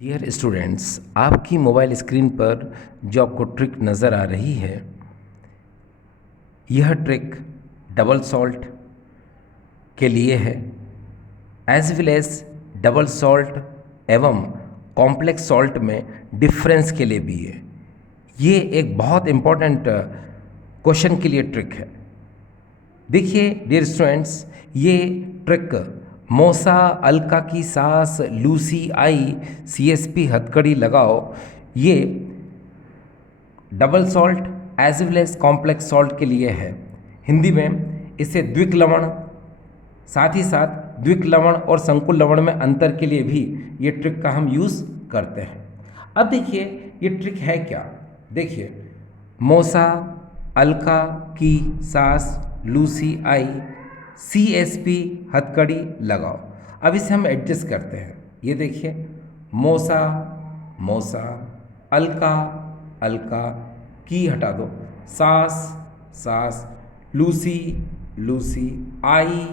Dear students, आपकी mobile screen पर जो आपको ट्रिक नज़र आ रही है, यह ट्रिक डबल सॉल्ट के लिए है, as well as double salt एवं कॉम्प्लेक्स सॉल्ट में डिफरेंस के लिए भी है। ये एक बहुत इम्पॉर्टेंट क्वेश्चन के लिए ट्रिक है। देखिए डियर स्टूडेंट्स, ये ट्रिक मौसा अलका की सास लूसी आई सीएसपी हथकड़ी लगाओ, ये double salt as well as complex salt के लिए है। हिंदी में इसे द्विक लवण, साथ ही साथ द्विक लवण और संकुल लवण में अंतर के लिए भी ये ट्रिक का हम यूज़ करते हैं। अब देखिए ये ट्रिक है क्या। देखिए, मौसा अलका की सास लूसी आई सीएसपी हथकड़ी लगाओ। अब इसे हम एडजस्ट करते हैं। ये देखिए, मौसा मौसा, अलका अलका, की हटा दो, सास सास, लूसी लूसी, आई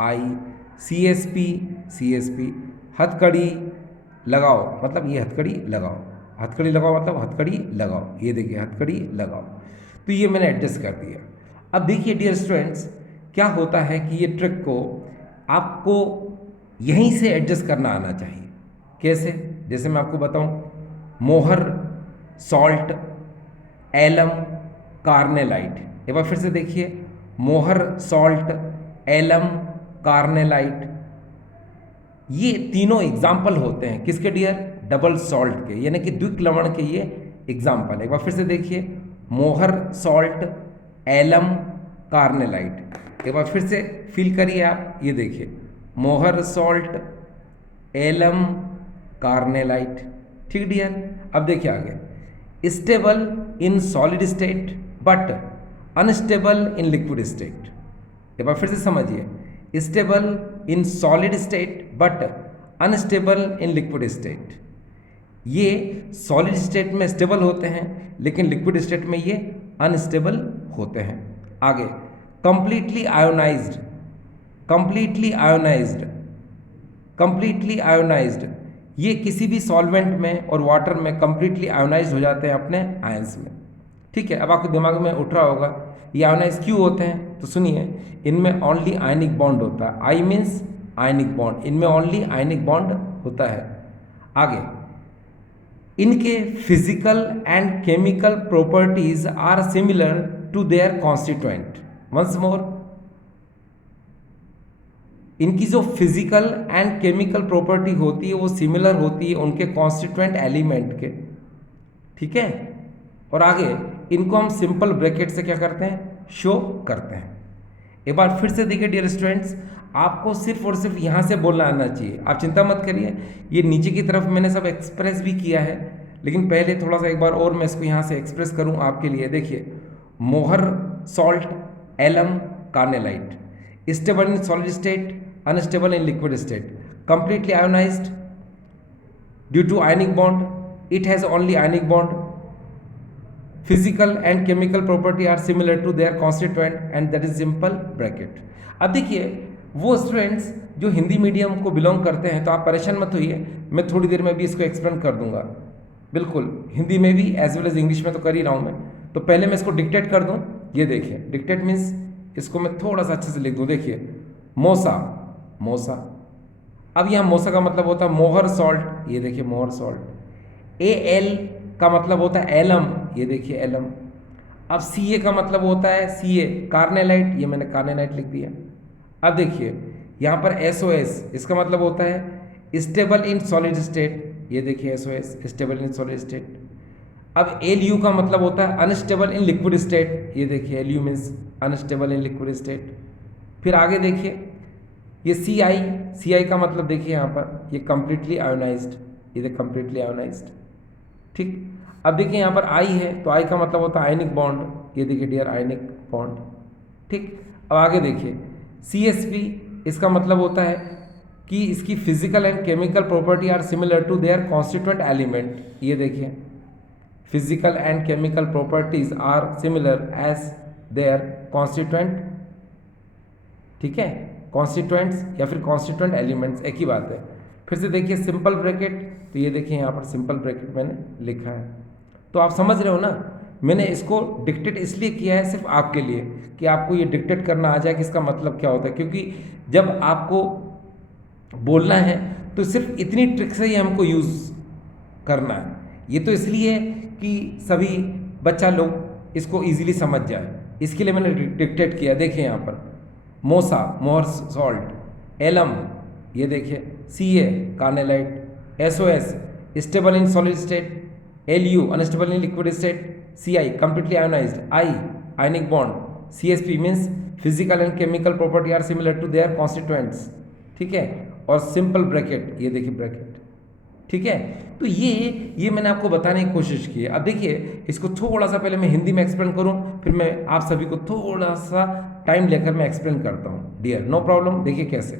आई, सीएसपी सीएसपी, हथकड़ी लगाओ मतलब ये हथकड़ी लगाओ, हथकड़ी लगाओ मतलब हथकड़ी लगाओ। ये देखिए हथकड़ी लगाओ, तो ये मैंने एडजस्ट कर दिया। अब देखिए डियर स्टूडेंट्स, क्या होता है कि ये ट्रिक को आपको यहीं से एडजस्ट करना आना चाहिए। कैसे? जैसे मैं आपको बताऊं, मोहर सॉल्ट एलम कार्नेलाइट। एक बार फिर से देखिए, मोहर सॉल्ट एलम कार्नेलाइट, ये तीनों एग्जाम्पल होते हैं किसके डियर? डबल सॉल्ट के, यानी कि द्विक लवण के ये एग्जाम्पल है। एक बार फिर से देखिए, मोहर सॉल्ट एलम कार्नेलाइट। एक बार फिर से फील करिए आप, ये देखिए, मोहर सॉल्ट एलम कार्नेलाइट। ठीक डियर? अब देखिए आगे, stable in solid state but unstable in liquid state. एक बार फिर से समझिए, stable in solid state but unstable in liquid state. ये सॉलिड स्टेट में स्टेबल होते हैं लेकिन लिक्विड स्टेट में ये अनस्टेबल होते हैं। आगे, completely ionised, completely ionised, completely ionised, ये किसी भी सॉल्वेंट में और वाटर में कंप्लीटली आयोनाइज्ड हो जाते हैं अपने आयंस में। ठीक है? अब आपके दिमाग में उठ रहा होगा ये आयोनाइज क्यों होते हैं, तो सुनिए, इनमें ओनली आयनिक बॉन्ड होता है। आई मीन्स आयनिक बॉन्ड, इनमें ओनली आयनिक बॉन्ड होता है। आगे, इनके physical and chemical properties are similar to their constituent. Once more, इनकी जो फिजिकल एंड केमिकल प्रॉपर्टी होती है वो सिमिलर होती है उनके कॉन्स्टिट्यूएंट एलिमेंट के। ठीक है? और आगे इनको हम सिंपल ब्रैकेट से क्या करते हैं? शो करते हैं। एक बार फिर से देखिए डियर स्टूडेंट्स, आपको सिर्फ और सिर्फ यहाँ से बोलना आना चाहिए। आप चिंता मत करिए, ये नीचे की तरफ मैंने सब एक्सप्रेस भी किया है, लेकिन पहले थोड़ा सा एक बार और मैं इसको यहाँ से एक्सप्रेस करूँ आपके लिए। देखिए, Mohr salt alum carnallite, stable in solid state, unstable in liquid state, completely ionized due to ionic bond, it has only ionic bond, physical and chemical property are similar to their constituent and that is simple bracket। अब देखिए, वो students जो Hindi medium को belong करते हैं तो आप परेशान मत होइए, मैं थोड़ी देर में भी इसको एक्सप्लेन कर दूंगा। बिल्कुल, हिंदी में भी एज वेल एज इंग्लिश में तो कर ही रहा हूँ मैं। तो पहले मैं इसको डिक्टेट कर दूँ। ये देखिए, डिक्टेट मीन्स इसको मैं थोड़ा सा अच्छे से लिख दूँ। देखिए, मौसा मौसा, अब यहाँ मौसा का मतलब होता है मोहर सॉल्ट, ये देखिए मोहर सॉल्ट। ए एल का मतलब होता है एलम, ये देखिए एलम। अब सी ए का मतलब होता है सी ए कार्नेलाइट, ये मैंने कार्नेलाइट लिख दिया। अब देखिए यहाँ पर एस ओ एस, इसका मतलब होता है स्टेबल इन सॉलिड स्टेट, ये देखिए S O S, stable in solid state. अब एल यू का मतलब होता है अनस्टेबल इन लिक्विड स्टेट, ये देखिए L U means unstable in liquid state. फिर आगे देखिए, ये सी आई का मतलब देखिए यहाँ पर ये कंप्लीटली आयोनाइज्ड, ये देखिए कंप्लीटली आयोनाइज्ड। ठीक? अब देखिए यहाँ पर आई है तो आई का मतलब होता है आयनिक बॉन्ड, ये देखिए डियर आयनिक बॉन्ड। ठीक? अब आगे देखिए, सी एस पी, इसका मतलब होता है कि इसकी physical and chemical property are similar to their constituent element, ये देखिए physical and chemical properties are similar as their constituent. ठीक है? कॉन्स्टिट्यूएंट्स या फिर कॉन्स्टिट्यूएंट एलिमेंट्स एक ही बात है। फिर से देखिए, सिंपल ब्रैकेट तो ये देखिए यहाँ पर सिंपल ब्रैकेट मैंने लिखा है। तो आप समझ रहे हो ना, मैंने इसको डिक्टेट इसलिए किया है सिर्फ आपके लिए कि आपको ये डिक्टेट करना आ जाए कि इसका मतलब क्या होता है, क्योंकि जब आपको बोलना है तो सिर्फ इतनी ट्रिक से ही हमको यूज़ करना है। ये तो इसलिए कि सभी बच्चा लोग इसको इजीली समझ जाए, इसके लिए मैंने डिक्टेट किया। देखिए यहाँ पर मोसा मोहर सॉल्ट, एलम ये देखिए, c a carnallite, SOS stable in solid state, LU unstable in liquid state, CI completely ionized, I ionic bond, CSP means physical and chemical property are similar to their constituents, ठीक है। और simple bracket ये देखिए bracket, ठीक है। तो ये मैंने आपको बताने की कोशिश की है। अब देखिए इसको थोड़ा सा पहले मैं हिंदी में एक्सप्लेन करूं, फिर मैं आप सभी को थोड़ा सा टाइम लेकर मैं एक्सप्लेन करता हूं डियर, नो प्रॉब्लम। देखिए कैसे,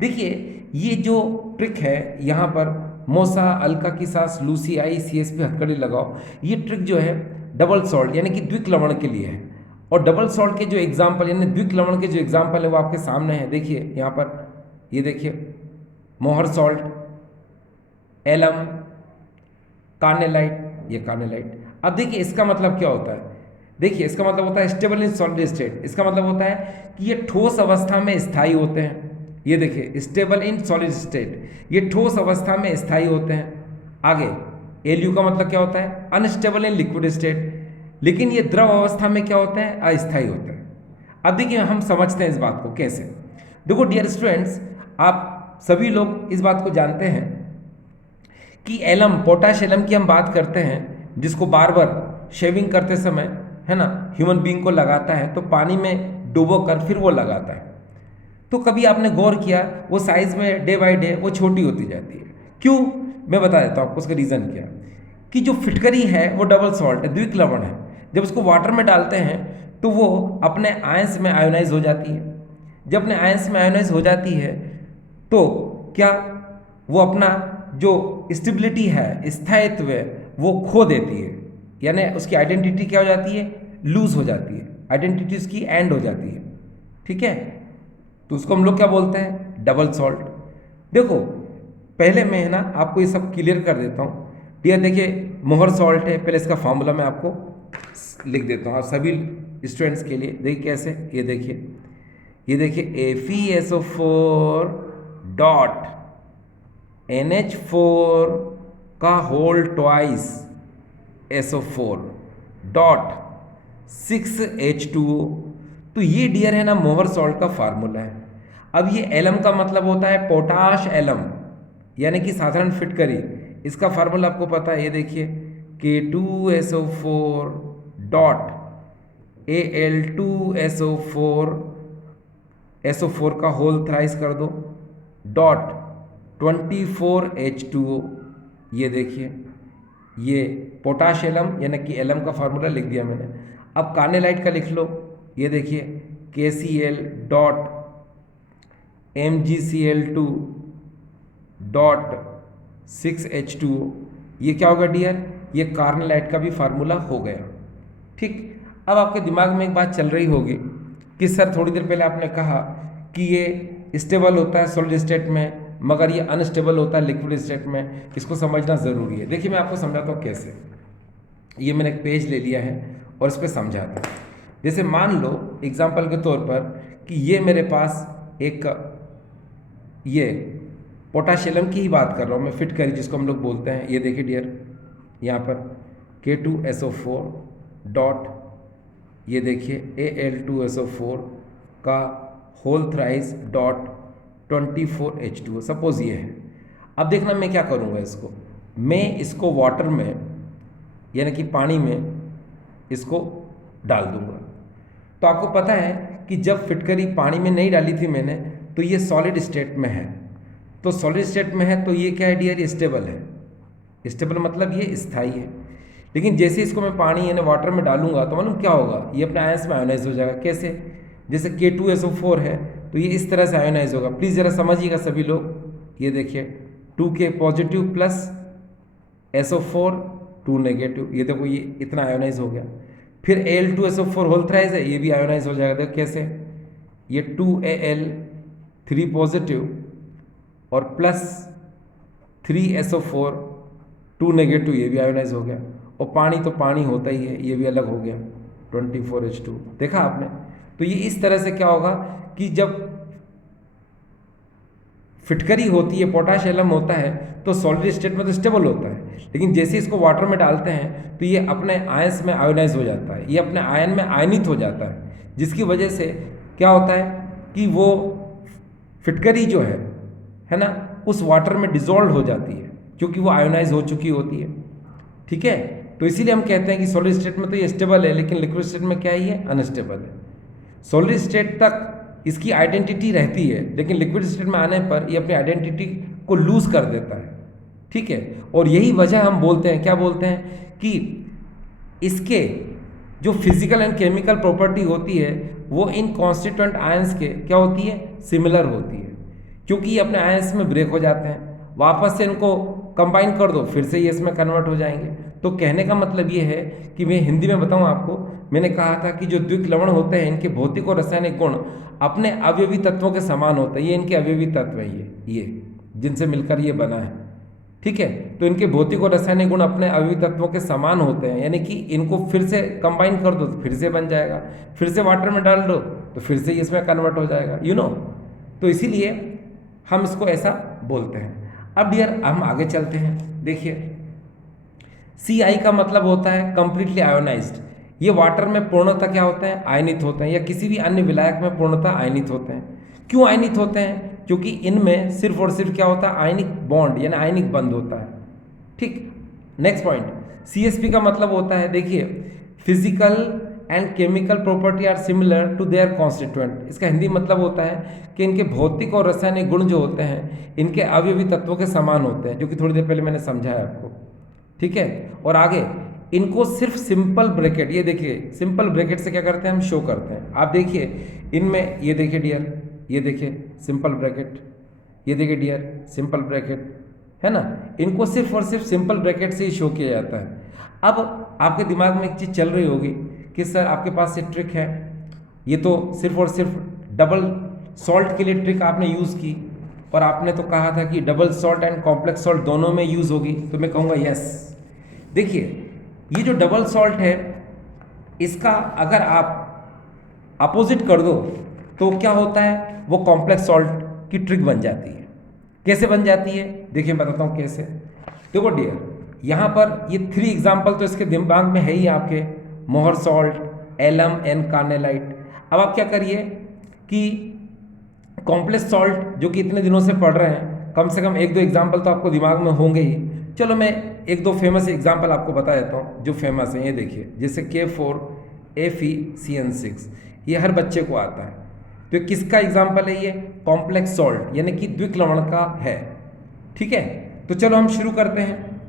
देखिए ये जो ट्रिक है यहाँ पर मोसा अल्का की सास लूसी आई CSP हथकड़ी लगाओ, ये ट्रिक जो है डबल सॉल्ट यानी कि द्विक लवण के लिए है। और डबल सॉल्ट के जो एग्जाम्पल यानी द्विक लवण के जो एग्जाम्पल है वो आपके सामने है। देखिए यहाँ पर ये देखिए मोहर सॉल्ट, एलम, कार्नेलाइट, ये कार्नेलाइट। अब देखिए इसका मतलब क्या होता है, देखिए इसका मतलब होता है स्टेबल इन सॉलिड स्टेट। इसका मतलब होता है कि ये ठोस अवस्था में स्थायी होते हैं। ये देखिए स्टेबल इन सॉलिड स्टेट, ये ठोस अवस्था में स्थायी होते हैं। आगे LU का मतलब क्या होता है, अनस्टेबल इन लिक्विड स्टेट। लेकिन ये द्रव अवस्था में क्या होते हैं, अस्थायी होते हैं। अब देखिए हम समझते हैं इस बात को कैसे। देखो डियर स्टूडेंट्स, आप सभी लोग इस बात को जानते हैं कि एलम, पोटाश एलम की हम बात करते हैं, जिसको बार बार शेविंग करते समय है ना ह्यूमन बीइंग को लगाता है, तो पानी में डुबो कर फिर वो लगाता है। तो कभी आपने गौर किया वो साइज में डे बाय डे वो छोटी होती जाती है, क्यों? मैं बता देता हूँ आपको उसका रीज़न क्या, कि जो फिटकरी है वो डबल सॉल्ट है, द्विक लवण है। जब उसको वाटर में डालते हैं तो वो अपने आयंस में आयोनाइज हो जाती है। जब अपने आयंस में आयोनाइज हो जाती है तो क्या वो अपना जो स्टेबिलिटी है, स्थायित्व है, वो खो देती है। यानी उसकी आइडेंटिटी क्या हो जाती है, लूज हो जाती है, आइडेंटिटी उसकी एंड हो जाती है, ठीक है। तो उसको हम लोग क्या बोलते हैं, डबल सॉल्ट। देखो पहले मैं है ना आपको ये सब क्लियर कर देता हूँ डियर। देखिए मोहर सॉल्ट है, पहले इसका फॉर्मूला मैं आपको लिख देता हूँ और सभी स्टूडेंट्स के लिए। देखिए कैसे, ये देखिए FeSO4 डॉट NH4 का whole twice SO4 dot 6H2O। तो ये डियर है ना मोहर सॉल्ट का फार्मूला है। अब ये एलम का मतलब होता है पोटाश एलम, यानी कि साधारण फिटकरी। इसका फार्मूला आपको पता है, ये देखिए K2SO4 डॉट Al2SO4, SO4 का होल थ्राइस कर दो डॉट 24H2O। ये देखिए ये पोटाश एलम यानी कि एलम का फार्मूला लिख दिया मैंने। अब कार्नेलाइट का लिख लो, ये देखिए KCl dot MgCl2 dot 6H2O। ये क्या होगा डियर, ये कार्नेलाइट का भी फार्मूला हो गया, ठीक। अब आपके दिमाग में एक बात चल रही होगी कि सर थोड़ी देर पहले आपने कहा कि ये स्टेबल होता है सॉलिड स्टेट में मगर ये अनस्टेबल होता है लिक्विड स्टेट में, इसको समझना ज़रूरी है। देखिए मैं आपको समझाता हूँ कैसे। ये मैंने एक पेज ले लिया है और इस पर समझाता हूँ। जैसे मान लो एग्जाम्पल के तौर पर कि ये मेरे पास एक ये पोटाशियम की ही बात कर रहा हूँ मैं, फिटकरी जिसको हम लोग बोलते हैं। ये देखिए डियर यहाँ पर K2SO4 डॉट ये देखिए Al2SO4 का whole thrice dot 24H2O suppose ये है। अब देखना मैं क्या करूँगा, मैं इसको वाटर में यानी कि पानी में इसको डाल दूँगा। तो आपको पता है कि जब फिटकरी पानी में नहीं डाली थी मैंने तो ये सॉलिड स्टेट में है। तो सॉलिड स्टेट में है तो ये क्या है डियर, ये स्टेबल है। स्टेबल मतलब ये स्थायी है। लेकिन जैसे इसको मैं पानी यानी वाटर में डालूंगा तो मालूम क्या होगा, ये अपने आयंस में आयोनाइज हो जाएगा। कैसे, जैसे K2SO4 है तो ये इस तरह से आयोनाइज होगा। प्लीज़ ज़रा समझिएगा सभी लोग। ये देखिए 2K positive plus SO4 2 negative, ये देखो ये इतना आयोनाइज हो गया। फिर Al2SO4 होल थ्राइस है, ये भी आयोनाइज हो जाएगा। देखो कैसे, ये 2Al 3 पॉजिटिव और प्लस 3SO4 2 नेगेटिव, ये भी आयोनाइज हो गया। और पानी तो पानी होता ही है, ये भी अलग हो गया 24H2। देखा आपने? तो ये इस तरह से क्या होगा कि जब फिटकरी होती है, पोटाश एलम होता है, तो सॉलिड स्टेट में तो स्टेबल होता है, लेकिन जैसे इसको वाटर में डालते हैं तो ये अपने आयंस में आयोनाइज हो जाता है, ये अपने आयन में आयनित हो जाता है, जिसकी वजह से क्या होता है कि वो फिटकरी जो है ना, उस वाटर में डिजोल्व हो जाती है, क्योंकि वो आयोनाइज हो चुकी होती है। ठीक है, तो इसीलिए हम कहते हैं कि सॉलिड स्टेट में तो ये स्टेबल है, लेकिन लिक्विड स्टेट में क्या ही है, अनस्टेबल है। सॉलिड स्टेट तक इसकी आइडेंटिटी रहती है, लेकिन लिक्विड स्टेट में आने पर ये अपनी आइडेंटिटी को लूज कर देता है। ठीक है, और यही वजह हम बोलते हैं, क्या बोलते हैं कि इसके जो फिजिकल एंड केमिकल प्रॉपर्टी होती है वो इन कॉन्स्टिट्यूएंट आयंस के क्या होती है, सिमिलर होती है, क्योंकि ये अपने आयंस में ब्रेक हो जाते हैं, वापस से इनको कंबाइन कर दो, फिर से ये इसमें कन्वर्ट हो जाएंगे। तो कहने का मतलब ये है कि मैं हिंदी में बताऊं आपको, मैंने कहा था कि जो द्विक लवण होते हैं इनके भौतिक और रासायनिक गुण अपने अवयवी तत्वों के समान होते हैं। ये इनके अवयवी तत्व हैं, ये जिनसे मिलकर ये बना है। ठीक है, तो इनके भौतिक और रासायनिक गुण अपने अवयवी तत्वों के समान होते हैं, यानी कि इनको फिर से कंबाइन कर दो तो फिर से बन जाएगा, फिर से वाटर में डाल दो तो फिर से इसमें कन्वर्ट हो जाएगा, तो इसीलिए हम इसको ऐसा बोलते हैं। अब डियर हम आगे चलते हैं। देखिए, Ci का मतलब होता है कंप्लीटली आयोनाइज्ड। ये वाटर में पूर्णतः क्या होते हैं, आयनित होते हैं, या किसी भी अन्य विलायक में पूर्णतः आयनित होते हैं। क्यों आयनित होते हैं? क्योंकि इनमें सिर्फ और सिर्फ क्या होता है, आयनिक बॉन्ड यानी आयनिक बंध होता है। ठीक, नेक्स्ट पॉइंट, CsP का मतलब होता है, देखिए, physical and chemical property are similar to their constituent. इसका हिंदी मतलब होता है कि इनके भौतिक और रासायनिक गुण जो होते हैं इनके अवयवी तत्वों के समान होते हैं, जो कि थोड़ी देर पहले मैंने समझाया आपको। ठीक है, और आगे इनको सिर्फ सिंपल ब्रैकेट, ये देखिए सिंपल ब्रैकेट से क्या करते हैं, हम शो करते हैं। आप देखिए इनमें, ये देखिए डियर, ये देखिए सिंपल ब्रैकेट, ये देखिए डियर सिंपल ब्रैकेट, है ना, इनको सिर्फ और सिर्फ सिंपल ब्रैकेट से ही शो किया जाता है। अब आपके दिमाग में एक चीज़ चल रही होगी कि सर आपके पास ये ट्रिक है, ये तो सिर्फ और सिर्फ डबल सॉल्ट के लिए ट्रिक आपने यूज़ की, और आपने तो कहा था कि double salt and complex salt दोनों में यूज़ होगी, तो मैं कहूँगा यस। देखिए, ये जो डबल सॉल्ट है इसका अगर आप अपोजिट कर दो तो क्या होता है, वो कॉम्प्लेक्स सॉल्ट की ट्रिक बन जाती है। कैसे बन जाती है, देखिए मैं बताता हूँ कैसे। देखो डियर, यहाँ पर ये 3 एग्जाम्पल तो इसके दिमाग में है ही आपके, मोहर सॉल्ट, एलम एंड कार्नेलाइट। अब आप क्या करिए कि कॉम्प्लेक्स सॉल्ट जो कि इतने दिनों से पढ़ रहे हैं, कम से कम 1-2 एग्जाम्पल तो आपको दिमाग में होंगे ही। चलो मैं 1-2 फेमस एग्जाम्पल आपको बता देता हूँ जो फेमस हैं। ये देखिए, जैसे K4FeCN6, ये हर बच्चे को आता है। तो किसका एग्जाम्पल है, ये कॉम्प्लेक्स सॉल्ट यानी कि द्विक लवण का है। ठीक है, तो चलो हम शुरू करते हैं।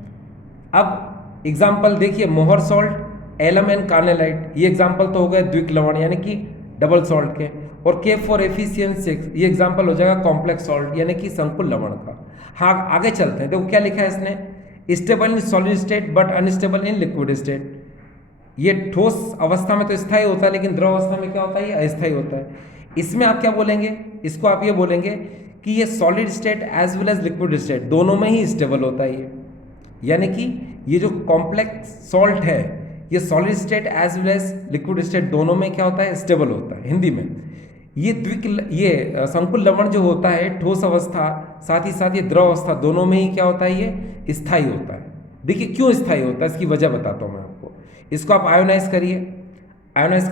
अब एग्जाम्पल देखिए, Mohr salt, alum and carnallite, ये एग्जाम्पल तो हो गए द्विक लवण यानी कि डबल सॉल्ट के। और K4FeCN6 ये एग्जाम्पल हो जाएगा कॉम्प्लेक्स सॉल्ट यानी कि संकुल लवण का। हाँ, आगे चलते हैं। देखो क्या लिखा है इसने, stable in solid state but unstable in liquid state. ये ठोस अवस्था में तो स्थायी होता है, लेकिन द्रव अवस्था में क्या होता है, ये अस्थायी होता है। इसमें आप क्या बोलेंगे, इसको आप ये बोलेंगे कि ये solid state as well as liquid state दोनों में ही स्टेबल होता है ये, यानी कि ये जो कॉम्प्लेक्स सॉल्ट है ये solid state as well as liquid state दोनों में क्या होता है, स्टेबल होता है। हिंदी में ये संकुल लवण जो होता है ठोस अवस्था, साथ ही साथ ये द्रव अवस्था, दोनों में ही क्या होता है, ये स्थायी होता है। देखिए क्यों स्थायी होता है, इसकी वजह बताता हूँ मैं आपको। इसको आप आयोनाइज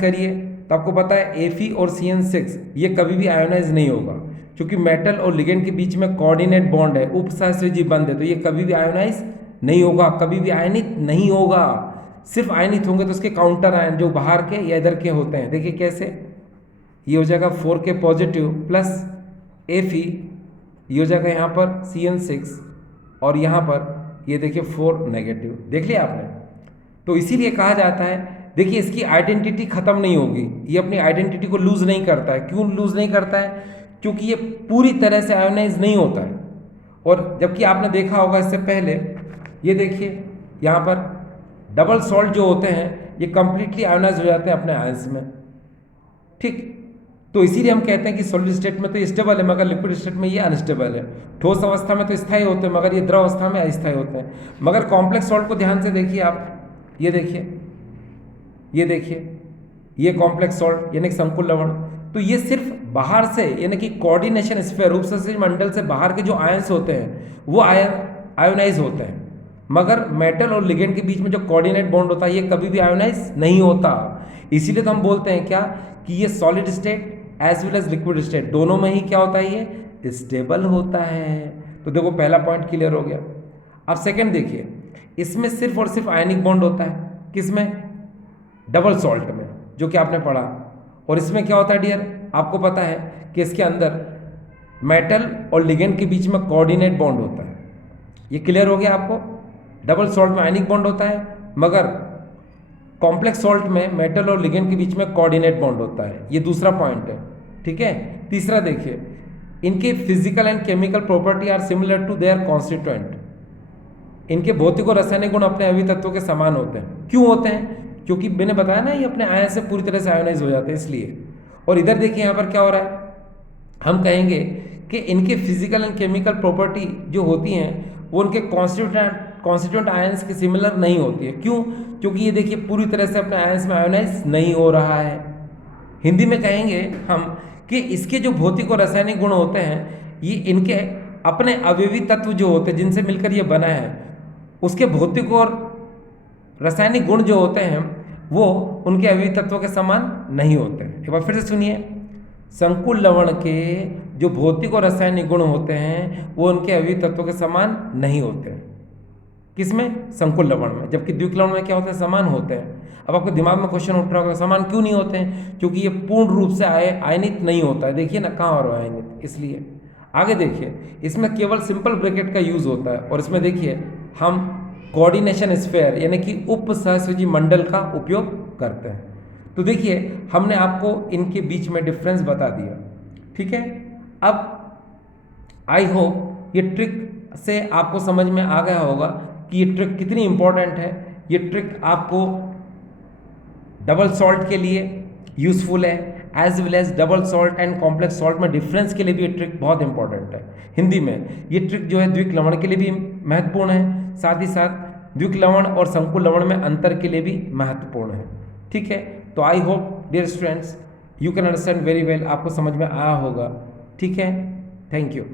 करिए तो आपको पता है Fe और CN6 ये कभी भी आयोनाइज नहीं होगा, क्योंकि मेटल और लिगेंड के बीच में कोऑर्डिनेट बॉन्ड है, उपसहस्त्रजीवी बंध है, तो ये कभी भी आयोनाइज नहीं होगा, कभी भी आयनित नहीं होगा। सिर्फ आयनित होंगे तो उसके काउंटर आयन जो बाहर के या इधर के होते हैं। देखिए कैसे, ये हो जाएगा 4K पॉजिटिव प्लस Fe, ये हो जाएगा यहाँ पर CN6, और यहाँ पर ये देखिए 4 नेगेटिव। देख लिया आपने, तो इसीलिए कहा जाता है, देखिए इसकी आइडेंटिटी खत्म नहीं होगी, ये अपनी आइडेंटिटी को लूज नहीं करता है। क्यों लूज नहीं करता है, क्योंकि ये पूरी तरह से आयोनाइज नहीं होता है। और जबकि आपने देखा होगा इससे पहले, ये देखिए यहाँ पर डबल सॉल्ट जो होते हैं ये कंप्लीटली आयोनाइज हो जाते हैं अपने आयंस में। ठीक, तो इसीलिए हम कहते हैं कि सॉलिड स्टेट में तो ये स्टेबल है मगर लिक्विड स्टेट में ये अनस्टेबल है। ठोस अवस्था में तो स्थायी होते हैं मगर ये द्रव अवस्था में अस्थायी होते हैं। मगर कॉम्प्लेक्स सॉल्ट को ध्यान से देखिए आप, ये देखिए, ये देखिए, ये कॉम्प्लेक्स सॉल्ट यानी कि संकुल लवण, तो ये सिर्फ बाहर से यानी कि कोऑर्डिनेशन स्फीयर उपसतही मंडल से बाहर के जो आयंस होते हैं वो आयोनाइज होते हैं, मगर मेटल और लिगेंड के बीच में जो कोऑर्डिनेट बॉन्ड होता है ये कभी भी आयोनाइज नहीं होता। इसीलिए तो हम बोलते हैं क्या कि ये solid state as well as liquid state दोनों में ही क्या होता है, ये स्टेबल होता है। तो देखो पहला पॉइंट क्लियर हो गया। अब सेकंड देखिए, इसमें सिर्फ और सिर्फ आयनिक बॉन्ड होता है, किसमें, डबल सॉल्ट में, जो कि आपने पढ़ा। और इसमें क्या होता है डियर, आपको पता है कि इसके अंदर मेटल और लिगेंड के बीच में कोऑर्डिनेट बॉन्ड होता है। ये क्लियर हो गया आपको। डबल सॉल्ट में आयनिक बॉन्ड होता है मगर कॉम्प्लेक्स सॉल्ट में मेटल और लिगेंड के बीच में कोऑर्डिनेट बॉन्ड होता है। ये दूसरा पॉइंट है, ठीक है। तीसरा देखिए, इनके physical and chemical property are similar to their constituent. इनके भौतिक और रासायनिक गुण अपने अवयवी तत्वों के समान होते हैं। क्यों होते हैं, क्योंकि मैंने बताया ना ये अपने आयन से पूरी तरह से आयोनाइज हो जाते हैं इसलिए। और इधर देखिए यहाँ पर क्या हो रहा है, हम कहेंगे कि इनके फिजिकल एंड केमिकल प्रॉपर्टी जो होती हैं वो उनके कॉन्स्टिट्यूएंट आयंस के सिमिलर नहीं होती है। क्यों, क्योंकि ये देखिए पूरी तरह से अपने आयंस में आयोनाइज नहीं हो रहा है। हिंदी में कहेंगे हम कि इसके जो भौतिक और रासायनिक गुण होते हैं ये इनके अपने अवयवी तत्व जो होते हैं जिनसे मिलकर ये बना है उसके भौतिक और रासायनिक गुण जो होते हैं वो उनके अवयवी तत्वों के समान नहीं होते हैं। एक बार फिर से सुनिए, संकुल लवण के जो भौतिक और रासायनिक गुण होते हैं वो उनके अवयवी तत्वों के समान नहीं होते हैं। किसमें, संकुल लवण में। जबकि द्विक लवण में क्या होते हैं, समान होते हैं। अब आपके दिमाग में क्वेश्चन उठ रहा होगा समान क्यों नहीं होते हैं, क्योंकि ये पूर्ण रूप से आयनित नहीं होता है। देखिए ना कहाँ और आयनित, इसलिए। आगे देखिए, इसमें केवल सिंपल ब्रैकेट का यूज होता है और इसमें देखिए हम कोऑर्डिनेशन स्फीयर यानी कि उप सहस्राजी मंडल का उपयोग करते हैं। तो देखिए हमने आपको इनके बीच में डिफरेंस बता दिया, ठीक है। अब आई होप ये ट्रिक से आपको समझ में आ गया होगा कि ये ट्रिक कितनी इंपॉर्टेंट है। ये ट्रिक आपको डबल सॉल्ट के लिए यूजफुल है as well as double salt and complex salt में डिफरेंस के लिए भी ये ट्रिक बहुत इंपॉर्टेंट है। हिंदी में ये ट्रिक जो है द्विक लवण के लिए भी महत्वपूर्ण है, साथ ही साथ द्विक लवण और संकुल लवण में अंतर के लिए भी महत्वपूर्ण है, ठीक है। तो I hope dear students you can understand very well, आपको समझ में आया होगा, ठीक है। Thank you.